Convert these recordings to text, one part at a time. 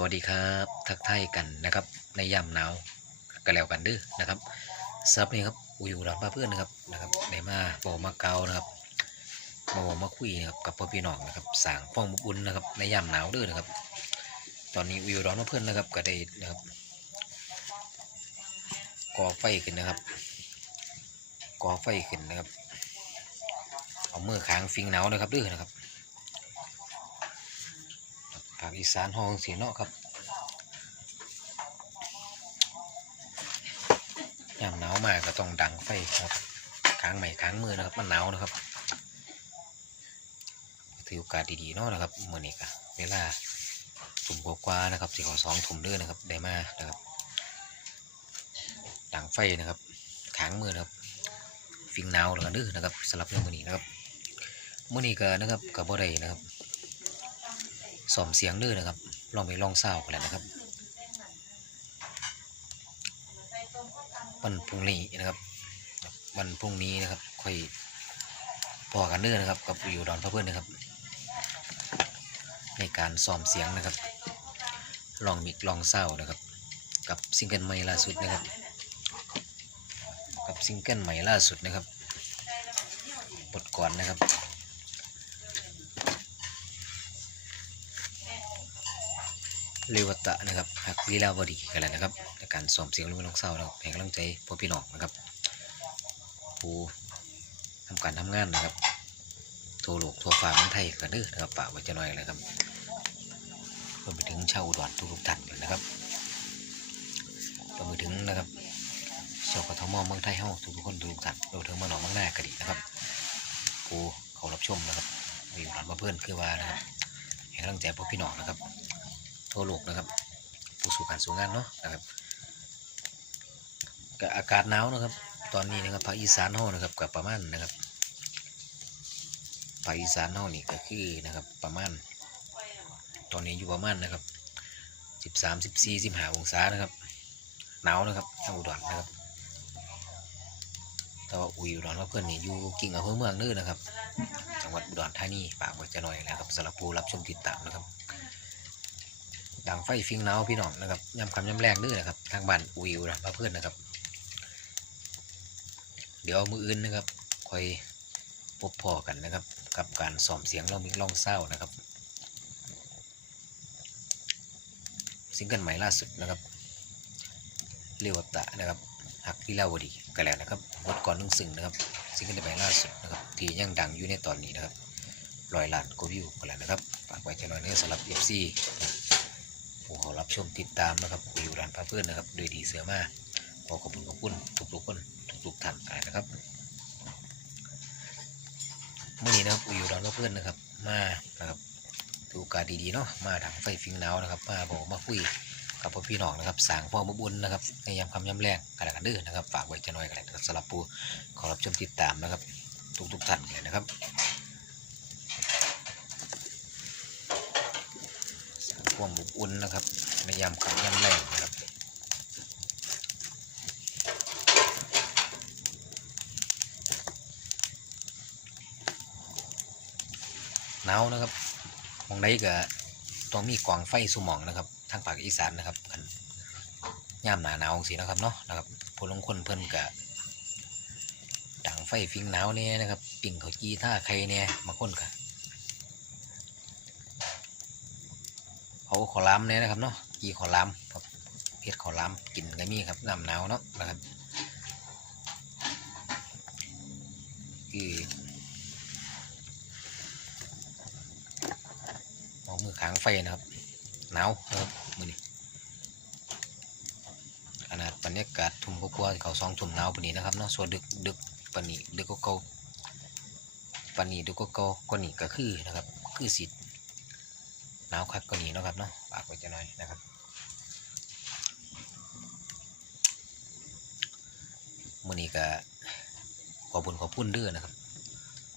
สวัสดีครับทักทายกันนะครับ ในยามหนาวก็แล้วกันเด้อนะครับซับนี่ครับอุยอยู่ร้านป้าเพื่อนนะครับนะครับในมาบอกมาเกานะครับมาบอกมาคุยนะครับกับพ่อพี่น้องนะครับสั่งฟ้องบุญนะครับในยามหนาวเด้อนะครับ ตอนนี้อุยอยู่ร้านป้าเพื่อนนะครับก็ได้นะครับก่อไฟขึ้นนะครับก่อไฟขึ้นนะครับเอามือค้างฟิงหนาวนะครับเด้อนะครับ ภาคอีสานห้องสีเนาะครับยามหนาวมากก็ต้องดังไฟครับค้างใหม่ค้างมือนะครับ มันหนาวนะครับถือโอกาสดีๆเนาะนะครับเมื่อนี้ก็เวลาถุ่มกว่าๆนะครับสี่ขอสองถุ่มเด้อนะครับได้มานะครับดังไฟนะครับค้างมือนะครับฟิงหนาวแล้วกันเด้อนะครับสำหรับเรื่องมื่อนี้นะครับมื่อนี้ก็นะครับกับบ่ได้นะครับ อมเสียงเด้อนะครับ ลองไปลองเศร้ากันแล้วนะครับวันพรุ่งนี้นะครับวันพรุ่งนี้นะครับค่อยพอกันเด้อนะครับกับอยู่ดอนพระเพื่อนนะครับ ในการซ้อมเสียงนะครับ ลองมิกลองเศร้านะครับ กับซิงเกิลใหม่ล่าสุดนะครับ กับซิงเกิลใหม่ล่าสุดนะครับบทก่อนนะครับ เรวตะนะครับหักลีลาวดีกันแล้วนะครับในการซ้อมเสียงลูกน้องเศร้านะครับให้กำลังใจพ่อพี่น้องนะครับผู้ทำการทำงานนะครับทั่วโลกทั่วฟ้าเมืองไทยกันเด้อนะครับป่าไว้จะน้อยเลยครับรวมไปถึงชาวอุดรทุกๆท่านเลยนะครับรวมไปถึงนะครับชาวกทมเมืองไทยเฮาทุกๆคนทุกๆท่านรวมถึงมาหนองมืองหน้ากดีนะครับผู้เขารับชมนะครับมีหลานมาเพื่อนคือว่านะครับให้กำลังใจพ่อพี่น้องนะครับ ทั่วโลกนะครับ ผู้สู่การสู่งานเนาะนะครับกับอากาศหนาวนะครับ ตอนนี้นะครับภาคอีสานเฮานะครับกับประมาณนะครับภาคอีสานเฮานี่ก็คือนะครับประมาณ ตอนนี้อยู่ประมาณนะครับสิบสามสิบสี่สิบห้าองศานะครับหนาวนะครับทางอุดรนะครับแต่ว่าอุยอุดรว่าเพื่อนนี่อยู่กิ่งอำเภอเมืองเด้อนะครับ จังหวัดอุดรธานีปากไว้จะหน่อยนะครับสำหรับผู้รับชมติดตามนะครับ ดังไฟฟิงหนาพี่น้องนะครับย้ำคำย้ำแรงด้วยนะครับ ทางบ้านอุยนะเพื่อนนะครับ เดี๋ยวมืออื่นนะครับคอยพบพอกันนะครับ กับการซ้อมเสียงลองมิกลองเศร้านะครับซิงเกิลใหม่ล่าสุดนะครับเรียวตะนะครับหักพิลาวดีกันแล้วนะครับวดก่อนนึ่งสึงนะครับซิงเกิลใหม่ล่าสุดนะครับที่ยังดังอยู่ในตอนนี้นะครับลอยล้านกวิวกันแล้วนะครับฝากไว้จะหน่อยเนื้อสำหรับเอฟซี รับชมติดตามนะครับอยู่ร้านพาเพื่อนนะครับโดยดีเสือมาขอขอบคุณขอบคุณทุกๆคนทุกๆท่านไรนะครับเมื่อนี้นะครับอยู่ร้านพาเพื่อนนะครับ มานะครับดูโอกาสดีๆเนาะมาถังไฟฟิงหนาวนะครับ มาบอกมาคุยกับพ่อพี่น้องนะครับสางพ่อมบุญนะครับในยามคำยำแรงกันแล้วกันเด้อนะครับฝากไว้จะน้อยกันเลยนะสำหรับผู้ขอรับชมติดตามนะครับ ทุกๆท่านเลยนะครับความอบอุ่นนะครับ ในยามค่ำยามแรงนะครับหนาวนะครับมองได้ก็ต้องมีกองไฟสุมองนะครับ ทางภาคอีสานนะครับกันยามหนาหนาวสินะครับเนาะนะครับผู้ลงคนเพิ่นกะดังไฟฟิงหนาวเนี่ยนะครับ ปิ่งเขาจีท่าใครเนี่ยมาคนกะเขาขอล้ำเนี่ยนะครับเนาะ กีขอล้ำครับเพชรขอล้ำกินก็มีครับน้ำหนาวเนาะนะครับคือมองมือค้างไฟนะครับหนาวครับมือนี้ขนาดบรรยากาศทุ่มกว่าๆเขาสองทุ่มหนาวปนนี้นะครับเนาะส่วนดึกดึกปนี้ดึกก็เก่าปนี้ดึกก็เก่าก็นี่ก็คือนะครับ คือสิหนาวคักก็หนีเนะครับเนาะ ปากไว้จะหน่อยนะครับมื่อนี้ก็ขอบุญขอพุ่นเด้อนะครับ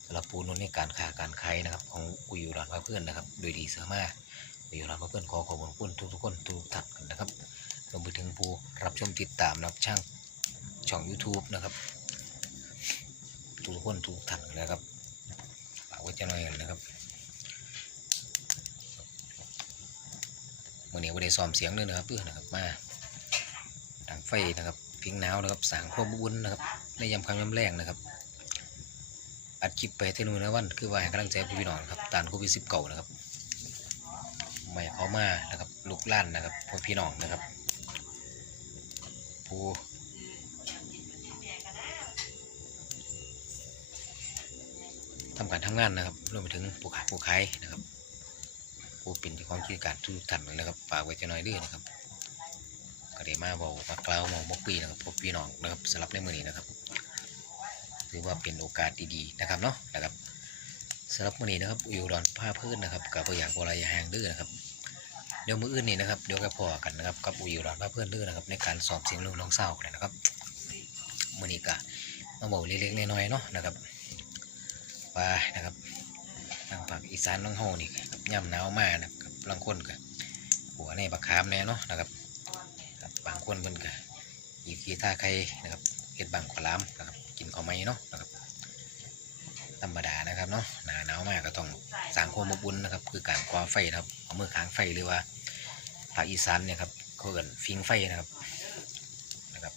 สำหรับปูนุนในการค้าการขายนะครับ ของอุยอยู่ร้านพระเพื่อนนะครับ โดยดีเสมออุยอยู่ร้านพระเพื่อนขอขอบุญขอบคุณทุกทุกคนทุกท่านนะครับรวมไปถึงผู้รับชมติดตามรับช่างช่อง YouTube นะครับ ทุกคนทุกท่านนะครับฝากไว้จะหน่อยนะครับ มื่อนี้วันได้ซ้อมเสียงเลยนะครับเพื่อนนะครับมาดังไฟนะครับพิงหนาวนะครับสางความอบอุ่นนะครับในยามค่ำยามแรงนะครับอัดคลิปไปเทนูนะวันคือว่าให้กำลังใจผู้พี่น้องครับตานโควิดสิบเก่านะครับไม่ให้เขามานะครับลูกล้านนะครับพ่อพี่น้องนะครับผู้ทำการทำงานนะครับรวมไปถึงผู้ขายผู้ขายนะครับ ผู้เป็นเจ้าของกิจการทุกท่านเลยนะครับฝากไว้จะน้อยด้วยนะครับก็ได้มาบอกมากล่าวมองมกปีนะครับพบพี่น้องนะครับสำหรับในมือนี้นะครับถือว่าเป็นโอกาสดีๆนะครับเนาะนะครับสำหรับวันนี้นะครับอุยอุดรผ้าพืชนะครับกับตัวอย่างโบราณยาแหงดื้อนะครับเดี๋ยวมืออื่นนี่นะครับเดี๋ยวก็พอกันนะครับกับอุยอุดรผ้าพืชดื้อนะครับในการสอบเสียงลงน้องเศร้ากันนะครับมือนี้ก็มาบอกเล็กๆน้อยๆเนาะนะครับว่านะครับ ทางภาคอีสานน้องเฮานี่ครับย่ำหนาวมากนะครับบางคนก็หัวในบักขามแน่เนาะนะครับครับบางคนเพิ่นก็อีกกีท่าใครนะครับเฮ็ดบางขล้ามนะครับกินข้าวไหมเนาะนะครับธรรมดานะครับเนาะหนาหนาวมากก็ต้องสร้างความอบอุ่นนะครับคือการก่อไฟนะครับเอามือค้างไฟหรือว่าภาคอีสานเนี่ยครับเขาเอิ้นฟิงไฟนะครับนะครับ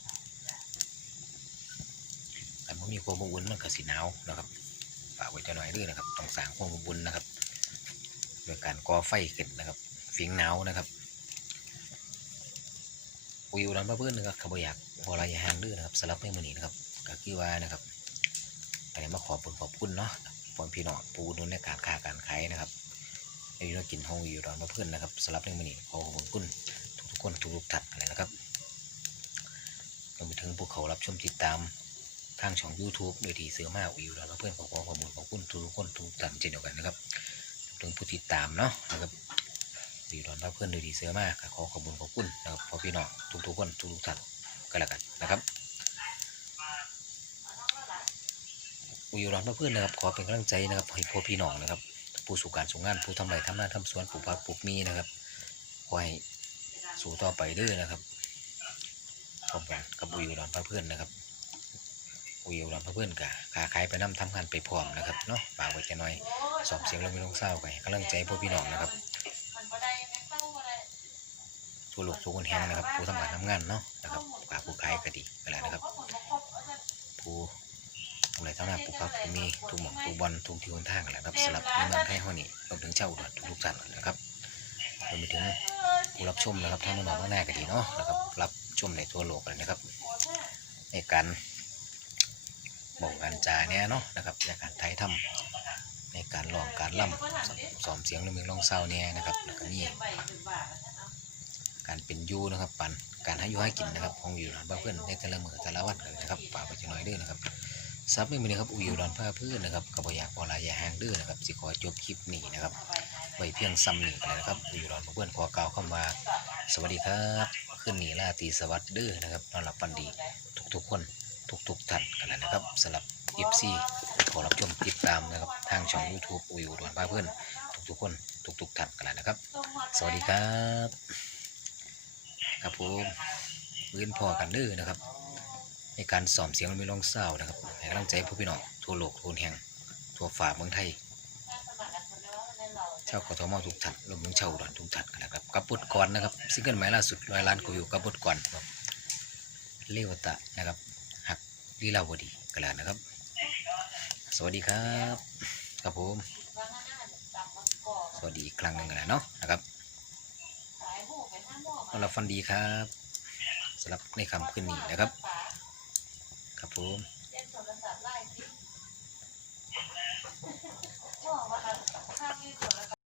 แต่เมื่อมีความอบอุ่นมันก็สีหนาวนะครับ ฝากไว้จะหน่อยด้วยนะครับต้องสางความบอุ่นะครับโดยการก่อไฟขึ้นนะครับฟิงหนาวนะครับอุยอุรันเพื่อนนะครับขบอยากพอลายหางดื้อนะครับสลับในมือนี้นะครับก็คือว่านะครับไปมาขอบคุณขอบคุณเนาะพอพี่น้องปูนุนในการค้าการขายนะครับในยุกินห้องอยู่รอนมาเพื่อนนะครับสลับในมือนี้ขอขอบคุณทุกๆคนทุกๆท่านอะไรนะครับรวมไปถึงพวกเขารับชมติดตาม ทางช่อง YouTube โดยที่เสือมากอยู่รอนเพื่อนขอขอขอบคุณขอบคุณทุกคนทุกท่านเช่นเดียวกันนะครับถึงผู้ติดตามเนาะนะครับอยู่รอนมาเพื่อนโดยที่เสือมากขอขอบคุณขอบคุณนะครับพ่อพี่น้องทุกๆคนทุกๆท่านก็แล้วกันนะครับอุยร้อนเพื่อนนะครับขอเป็นกำลังใจนะครับให้พ่อพี่น้องนะครับผู้สู่การสู่งานผู้ทำไรทำนาทำสวนปลูกผักปลูกมีนะครับขอให้สู่ต่อไปเด้อนะครับพร้อมกันกับอุยร้อนเพื่อนนะครับ อุยร้อนเพื่อนกะขาขายไปน้ำทำงานไปพร้อมนะครับเนาะฝากไว้จะน้อยสอบเสียงลงไม่ลงเศร้าไปกำลังใจพ่อพี่น้องนะครับทั่วโลกทั่วคนแห่งนะครับ ผู้ทำการทำงานเนาะนะครับฝากผู้ขายก็ดีไปแล้วนะครับ ผู้ทำไรทำงานปลูกผักปลูกมีทุกหม่องทุกบอลทุกที่คนทางแหละครับสำหรับเมืองไทยห้อนี้รวมถึงเจ้าอุดรทุกๆท่านนะครับรวมไปถึงผู้รับชมนะครับทั้งเมืองนอกเมืองหน้าก็ดีเนาะนะครับ รับชมในทั่วโลกเลยนะครับ ในการ บอกการจ่าเนี่ยเนาะนะครับในการไทยทำในการร้องการล่ำสอมเสียงในเมืองร้องเศร้าเนี่ยนะครับแล้วก็มีการเป็นยูนะครับปันการให้ยูให้กินนะครับของอยู่ร้านเพื่อนในแต่ละมือแต่ละวันกันเลยนะครับฝากไปจะน้อยด้วยนะครับซับไม่มีนะครับอุยอุดรผ้าพื้นนะครับกับบอยากบอลายาหางดื้อนะครับสิขอจบคลิปนี้นะครับไว้เพียงซ้ำหนึ่งนเลยนะครับอุยอุดรเพื่อนขอกล่าวคำว่าสวัสดีครับ ขึ้นหนีลาตีสวัสดิ์เด้อนะครับนอนหลับฝันดีทุกๆคนทุกๆท่านกั นะครับสำหรับยิปซีขอรับชมติดตามนะครับทางช่อง YouTube อุยอุดรผ้าพื้นทุกๆคนทุกๆท่านกันเลยนะครับ สวัสดีครับ ครับผมพื้นพอกันเด้อนะครับ ในการสอมเสียงไม่ลงเศร้านะครับให้กำลังใจผู้พี่น้องทั่วโลกทั่วแห่งทั่วฝ่าเมืองไทยชาวกทมทุกท่านรวมถึงชาวอุดรทุกท่านกันนะครับกับบทก่อนนะครับซิงเกิลใหม่ล่าสุดร้อยล้านกูอยู่กับบทก่อนครับเลวตะนะครับหักลีลาวดี กันแล้วนะครับ สวัสดีครับครับผมสวัสดีอีกครั้งหนึ่งกันแล้วเนาะนะครับสำหรับฟันดีครับสำหรับในคำขึ้นนี้นะครับ ครับผม